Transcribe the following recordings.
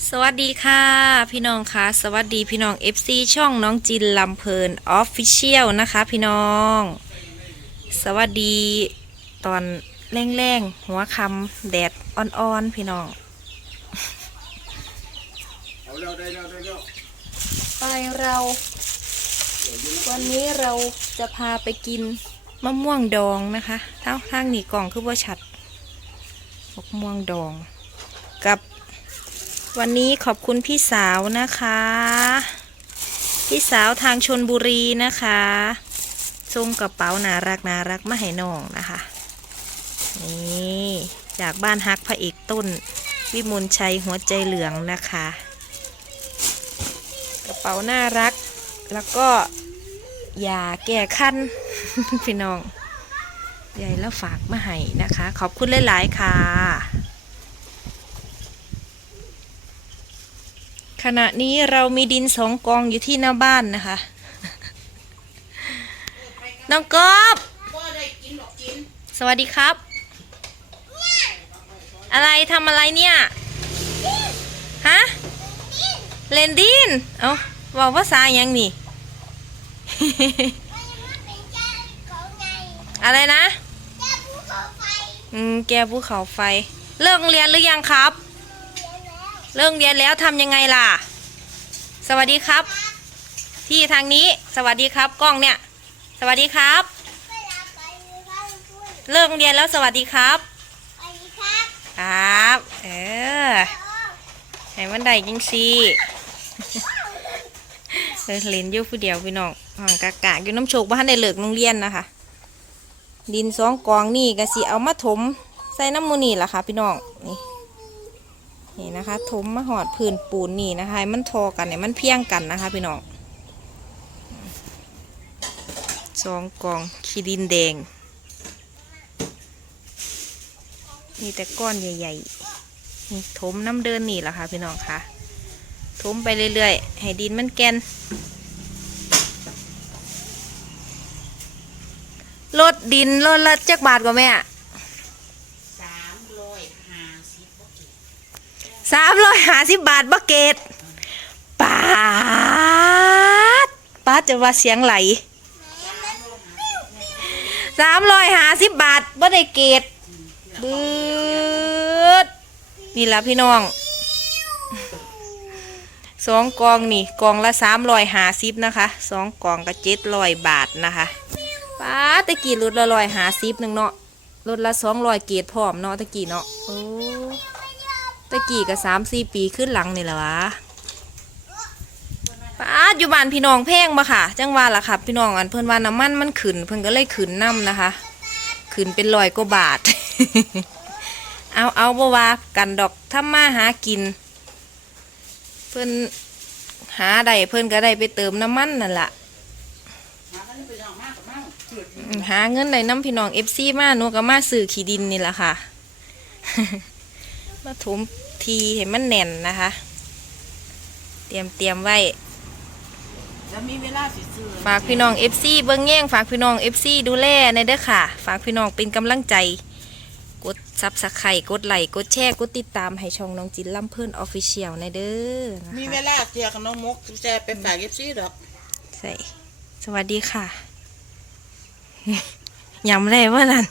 สวัสดีค่ะ พี่น้องคะสวัสดีพี่น้อง FC ช่องน้องจินลำเพลินออฟฟิเชียลนะคะ พี่น้อง สวัสดีตอนแรงๆหัวคำแดดอ่อนๆพี่น้องเอาเร็วได้เร็วได้เร็วไปเรา วันนี้เราจะพาไปกินมะม่วงดองนะคะเท่าทางนี้กล่องคือว่าชัดมะม่วงดอง กับ วันนี้ขอบคุณพี่สาวนะคะ พี่สาวทางชนบุรีนะคะส่งกระเป๋านารักนารักมาให้น้องนะคะ นี่จากบ้านฮักพระเอกต้น วิมลชัยหัวใจเหลืองนะคะ กระเป๋าน่ารักแล้วก็ยาแก้คันพี่น้องใหญ่แล้วฝากมาให้นะคะ ขอบคุณหลาย ๆ ค่ะ ขณะนี้เรามีดินสองกองอยู่ที่หน้าบ้านนะคะ น้องกอบสวัสดีครับ อะไรทำอะไรเนี่ย ฮะ เลนดิน เอาบอกภาษาหยังนี่ อะไรนะ อืม แกภูเขาไฟ เลิกเรียนหรือยังครับ เลิกเรียนแล้วทำยังไงล่ะ สวัสดีครับ ที่ทางนี้สวัสดีครับกล้องเนี่ย สวัสดีครับ เลิกเรียนแล้วสวัสดีครับ ครับ เออให้มันได้จังสิเออเล่นอยู่ผู้เดียวพี่น้องห้องกากาอยู่น้ำโชกบ้านได้เลิกโรงเรียนนะคะ ดินสองกองนี่ก็สิเอามาถมใส่น้ำมูนี่ล่ะค่ะ พี่น้องนี่ นี่นะคะถมมาหอดพื้นปูนนี่นะคะ มันทอกันเนี่ยมันเพียงกันนะคะ พี่น้องสองกองขี้ดินแดง มีแต่ก้อนใหญ่ๆนี่ถมน้ำเดินนี่แหละค่ะ พี่น้องค่ะถมไปเรื่อยๆ ให้ดินมันแกนรถดินรถละจักบาทกว่าแม่ สามร้อยห้าสิบบาทบักเกตปาดปาดจะว่าเสียงไหลสามร้อยห้าสิบบาทบ่ได้เกตบืดนี่ละพี่น้องสองกองนี่กองละสามร้อยห้าสิบนะคะสองกองก็เจ็ดร้อยบาทนะคะป้าตะกี้รถละร้อยห้าสิบหนึ่งเนาะรถละสองร้อยเกตพร้อมเนาะตะกี้เนาะโอ้ ตะกี้ก็สามสี่ปีขึ้นหลังนี่แหละวะป้าอยู่บ้านพี่น้องแพงบ่ค่ะ จังว่าล่ะค่ะ พี่น้องอันเพิ่อนว่าน้ำมันมันขึ้นเพิ่อนก็เลยขึ้นน้ำนะคะขึ้นเป็นร้อยกว่าบาท เอาเอาบ่ว่ากันดอกถ้ามาหากิน เพิ่อนหาได้เพิ่อนก็ได้ไปเติมน้ำมันนั่นละหาเงินได้น้ำพี่น้องเอฟซีมาหนูก็มาซื้อขี้ดินนี่แหละค่ะ มาถม ทีให้มันแน่นนะคะ เตรียมเตรียมไว้แล้วมีเวลาสิซื้อฝากพี่น้องเอฟซีเบิ้งแย่งฝากพี่น้องเอฟซีดูแลในอยเด้อค่ะ ฝากพี่น้องเป็นกำลังใจ กดซับสไครต์กดไลค์กดแชร์กดติดตามให้ช่องน้องจินลำเพิ่นออฟฟิเชียลในอยเด้อนะคะมีเวลาเจียกับน้องมกแจไปฝากเอฟซีดอกใส่สวัสดีค่ะยำได้ว่านั่น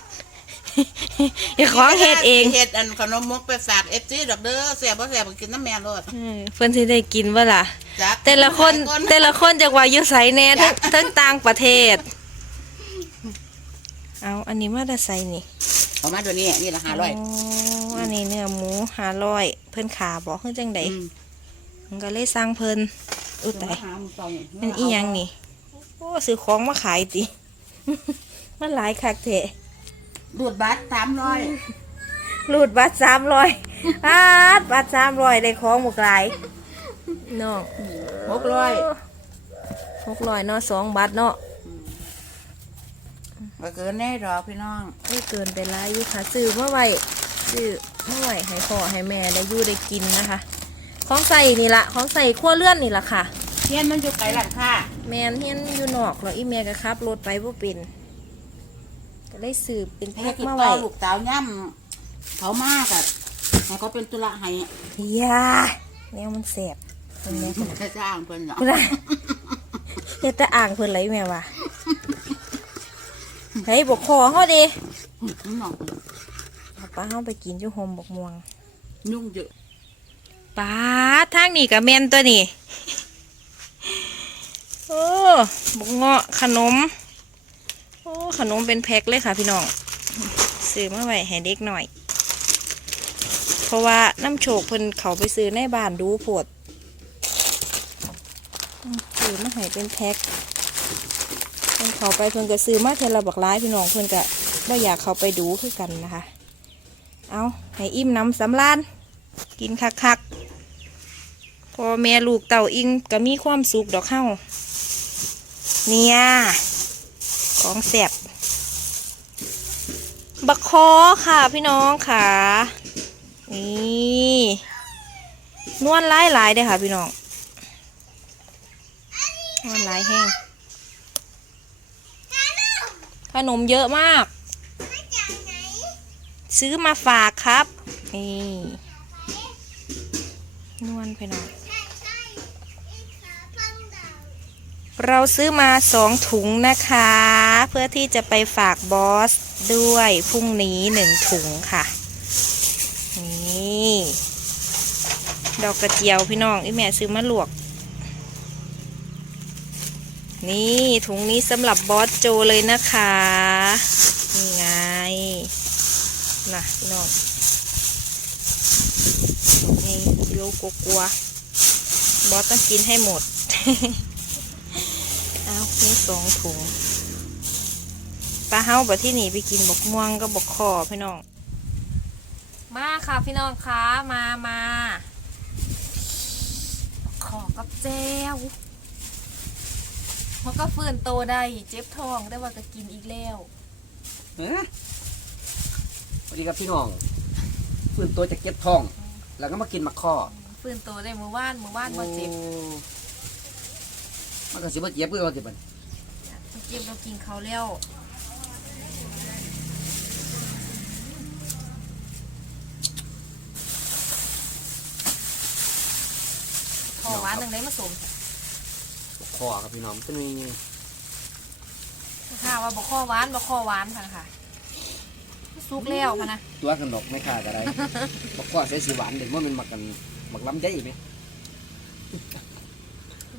อย่าของเฮ็ดเองเฮ็ดอันขนมมกไปฝากเอฟซีดอกเด้อเสียบ่เสียบ่กินน้ำแม่รดเออเพื่อนสิได้กินว่าล่ะจักแต่ละคนแต่ละคนจากว่าอยู่ไสแน่ทั้งทั้งต่างประเทศ เอาอันนี้มาได้ใส่นี่เอามาตัวนี้นี่ละห้าร้อยอ๋ออันนี้เนื้อหมูห้าร้อยเพิ่นขาบอกเพิ่นจังไดมันก็เลยสั่งเพิ่นอุ้ยตายมันอีหยังนี่โอ้ซื้อของมาขายติมันหลายคักเถะ ดูดบัตรสามร้อยรูดบัตรสามร้อยบาทบัตรสามร้อยได้ของหมกหลายน้องหกร้อยหกร้อยเนาะสองบัตรเนาะบ่เกินแน่ดอกพี่น้องไม่เกินไปหลายอยู่ค่ะซื้อเมื่อไหร่ซื้อเมื่อไหร่ให้พ่อให้แม่ได้อยู่ได้กินนะคะ ของใส่นี่ละของใส่ขั้วเลื่อนนี่ละค่ะเทียนมันอยู่ไกลหลังค่ะ แมนเฮียนอยู่นอกแล้วอีเมียก็ขับรถไปบ่เป็นก็ เลยสืบเป็นแพ็แพ็กคมามาไว้ไว้ลูกสาวย่ำเขามากอะให้เขาเป็นตุละให้อย่าแนวมันแสบเห็นไหมจะจ้างเพิ่นเนาะกูได้เฮ็ดแต่อ่างเพิ่นไหลแม่ว่ะเฮ้ยบกคอเฮาดิน้องเอาปลาเฮาไปกินอยู่โฮมบกม่วง ยุ่งเยอะปลาทางนี้กับแม่นตัวนี้ โอ้บกเงาะขนม โอ้ขนมเป็นแพ็คเลยค่ะพี่น้องซื้อมาไว้ให้เด็กหน่อย เพราะว่าน้ำโชกเพิ่นเขาไปซื้อในบ้านดูโพดซื้อมาให้เป็นแพ็คเพิ่นเขาไปเพิ่นก็ซื้อมาเทอละบักร้ายพี่น้องเพิ่นก็บ่อยากเขาไปดูคือกันนะคะ เอาให้อิ่มน้ำสำรานกินคักๆพอแม่ลูกเต่าอิงก็มีความสุขดอกเข้าเนี่ย ของแสบบักคอค่ะพี่น้องค่ะ นี่นวลหลายลายด้ค่ะ พี่น้องนวลหลายแห้งขนมเยอะมาก ซื้อมาฝากครับ นี่ นวลพี่น้อง เราซื้อมาสองถุงนะคะ เพื่อที่จะไปฝากบอสด้วยพรุ่งนี้หนึ่งถุงค่ะ นี่ ดอกกระเจียวพี่น้องอีแม่ซื้อมาลวก นี่ถุงนี้สำหรับบอสโจเลยนะคะนี่ไงนะพี่น้องนี่กิโลกลัวๆบอสต้องกินให้หมด เอานี่สองถุงปลาเฮาบะที่นี่ไปกินบกม่วงก็บกคอพี่น้อง มาค่ะพี่น้องคะมามาขอกับแจวมันก็ฟื้นโตได้เจ็บท้องได้ว่าก็กินอีกแล้วเอ้ยสวัสดีครับพี่น้องฟื้นตัวจากเก็บทอง แล้วก็มากินมะข้อฟื้นโตได้มือว่านมือว่านบ่เจ็บ โอ้ มันก็สิบ่เจ็บเพื่อว่าสิบันบ่เจ็บเรากินเขาวแล้วขอหวานหนึ่งได้มาสมคอครับพี่น้องเป็นยังไงค่ะว่าบ่ข้อหวานบ่ข้อหวานค่ะค่ะสุกแล้วค่ะนะตัวขนกไม่ขาดอะไรมะข้อใส่สีหวานเด็กว่ามันมักกันมักล้ำใจไหม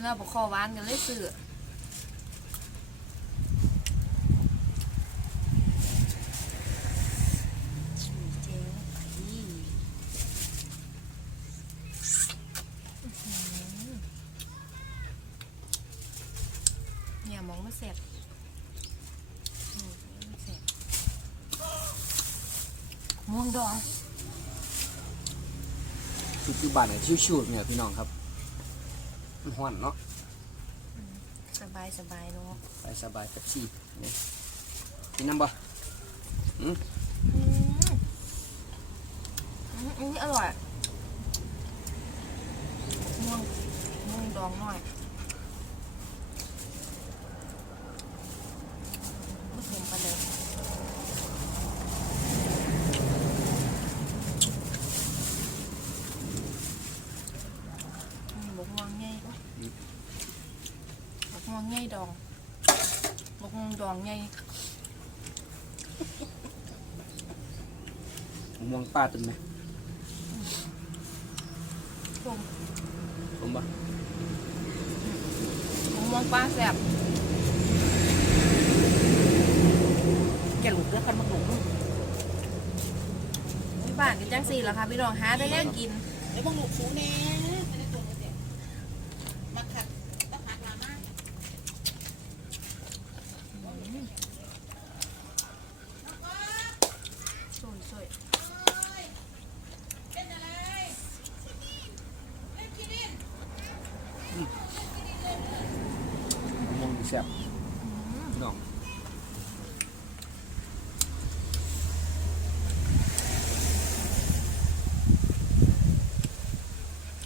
เราบ่ข้อหวานกันเลยซื้อเจ๋งอีเนี่ยมองไม่เสร็จมไม่วงดองชุดที่บ้านเนี่ยชิวๆเนี่ยพี่น้องครับ ห้อนเนาะสบายสบายเนาะไปสบายกับชีนี่กินน้ำบ่อืมอืมอันนี้อร่อยม่วงม่วงดองหน่อยผสมไปเลยอืมบ กม่วงง่ายบกม่วงง่ายดองบกม่วงดองง่ายมะม่วงป้าตึงไหมชมผมบ่มะม่วงป้าแซ่บแกหลุดแล้วกันมาหลงที่บ้านกินจังสี่เหรอคะพี่น้องหาได้แล้วกินเดี๋ยวบังหลุดสูแน่ไม่ได้ตรงกันเสียมาขัดต้องหักมามา สวยสวย มะม่วงดีแซ่บพี่ น้อง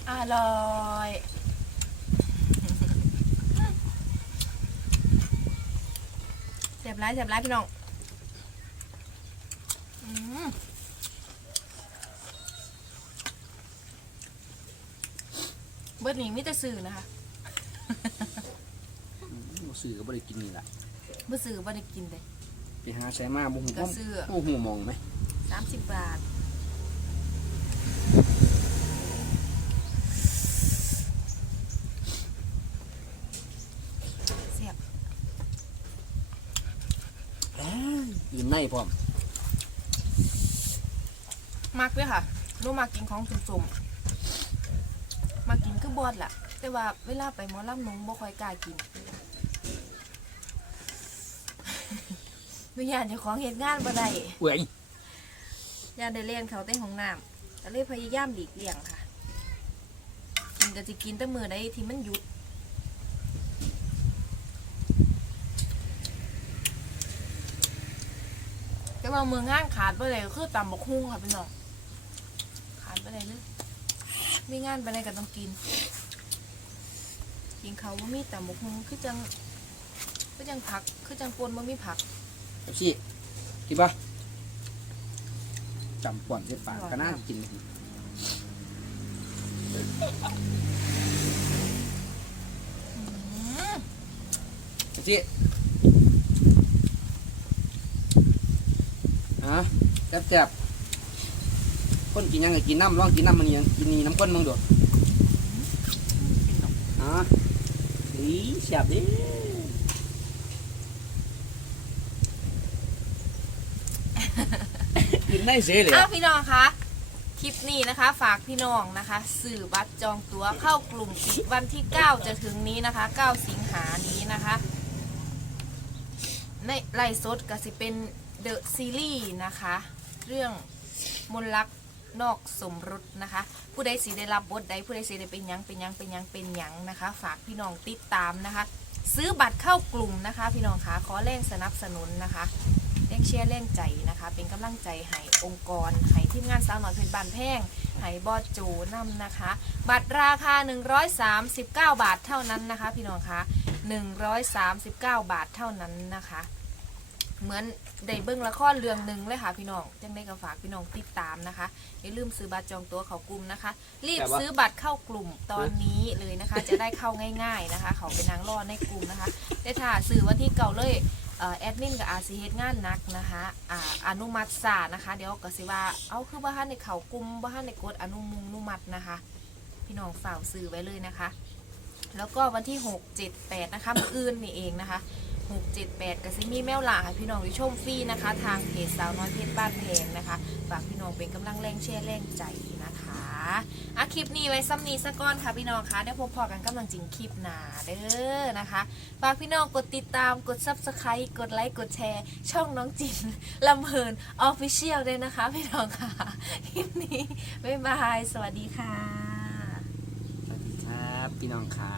อร่อยเสียบร้ายเสียบร้ายพี่น้องอืมเบิร์ดนี่มิแต่สื่อนะคะอืมบ่ซื้อก็บ่ได้กินนี่ล่ะ เมื่อสื่อบ่ได้กินเลยไปหาใช้มาบ่ฮู้ก็ซื้อบ่ฮู้มองไหมสามสิบบาทเสียบอยู่ในพร้อมมักด้วยค่ะรู้มากกินของสุ่มๆมากินคือบอดแหละแต่ว่าเวลาไปหมอลำหนงบ่ค่อยกล้ากิน ไม่อยากจะของเหตุงานบ่ได้เว้ยยานได้เลี้ยงเขาเต้นของน้ำก็เลยพยายามหลีกเลี่ยงค่ะกินก็จะกินแต่มือใดที่มันหยุดแต่ว่ามืองานขาดไปเลยคือตำบกฮุ่งค่ะพี่น้องขาดไปเลยเลยไม่งานไปเลยก็ต้องกิน กินเขาว่ามีตำบกฮุ่งคือจังคือจังผักคือจังปนว่ามีผัก เอาสิกินบ่จำป่อนใส่ปากก็น่ากินอืมเอาสิอะแซ่บๆคนกินยังไงกินน้ำลองกินน้ำมันยังกินนี่น้ำก้นมึงดูอะอีแซ่บเดิ กินได้เสียเลยอ้าวพี่น้องคะคลิปนี้นะคะ ฝากพี่น้องนะคะ สื่อบัตรจองตั๋วเข้ากลุ่มปิดวันที่ 9 จะถึงนี้นะคะ 9 สิงหานี้นะคะ ในไลฟ์สดก็สิเป็นเดอะซีรีส์นะคะ เรื่องมนต์รักนอกสมรสนะคะ ผู้ใดสิได้รับบทใดผู้ใดสิได้เป็นยังเป็นยังเป็นยังเป็นยังนะคะ ฝากพี่น้องติดตามนะคะ ซื้อบัตรเข้ากลุ่มนะคะ พี่น้องคะขอแรงสนับสนุนนะคะ เร่งเชียร์เร่งใจนะคะ เป็นกำลังใจให้องค์กรให้ทีมงานสาวหน่อยเพชรบานแพงให้บอดโจนำนะคะ บัตรราคา 139 บาทเท่านั้นนะคะ พี่น้องคะ139 บาทเท่านั้นนะคะ เหมือนได้เบิ้งละครเรื่องหนึ่งเลยค่ะพี่น้องจังได้ก็ฝากพี่น้องติดตามนะคะอย่าลืมซื้อบัตรจองตั๋วเขากลุ่มนะคะ รีบซื้อบัตรเข้ากลุ่มตอนนี้เลยนะคะ จะได้เข้าง่าย ๆนะคะ เขาไปนางรอดในกลุ่มนะคะ แต่ถ้าซื้อวันที่เก่าเลย แอดมินกับอาซีเฮ็ดงานหนักนะคะอ่าอนุมัติศานะคะ เดี๋ยวก็สิว่าเอาคือบ้านในเขากลุ่มบ้านในกดอนุมุงอนุมัตินะคะ พี่น้องฝ่ากซื้อไว้เลยนะคะ แล้วก็วันที่ 6 7 8 นะคะมื่ออื่นนี่เองนะคะ 6 7 8ก็สิมีแมวหลาให้พี่น้องได้ชมฟรีนะคะ ทางเพจสาวน้อยเพชรบ้านแพงนะคะฝากพี่น้องเป็นกำลังแรงแช่แรงใจนะคะอะคลิปนี้ไว้ซ้ำนี้สักก้อนค่ะพี่น้องคะเดี๋ยวพบพอกันกำลังจริงคลิปหนาเด้อนะคะฝากพี่น้องกดติดตามกด subscribe กดไลค์กดแชร์ ช่องน้องจินลำเพลินออฟฟิเชียลด้วยนะคะ พี่น้องค่ะคลิปนี้บ๊ายบายสวัสดีค่ะ สวัสดีครับ พี่น้องขา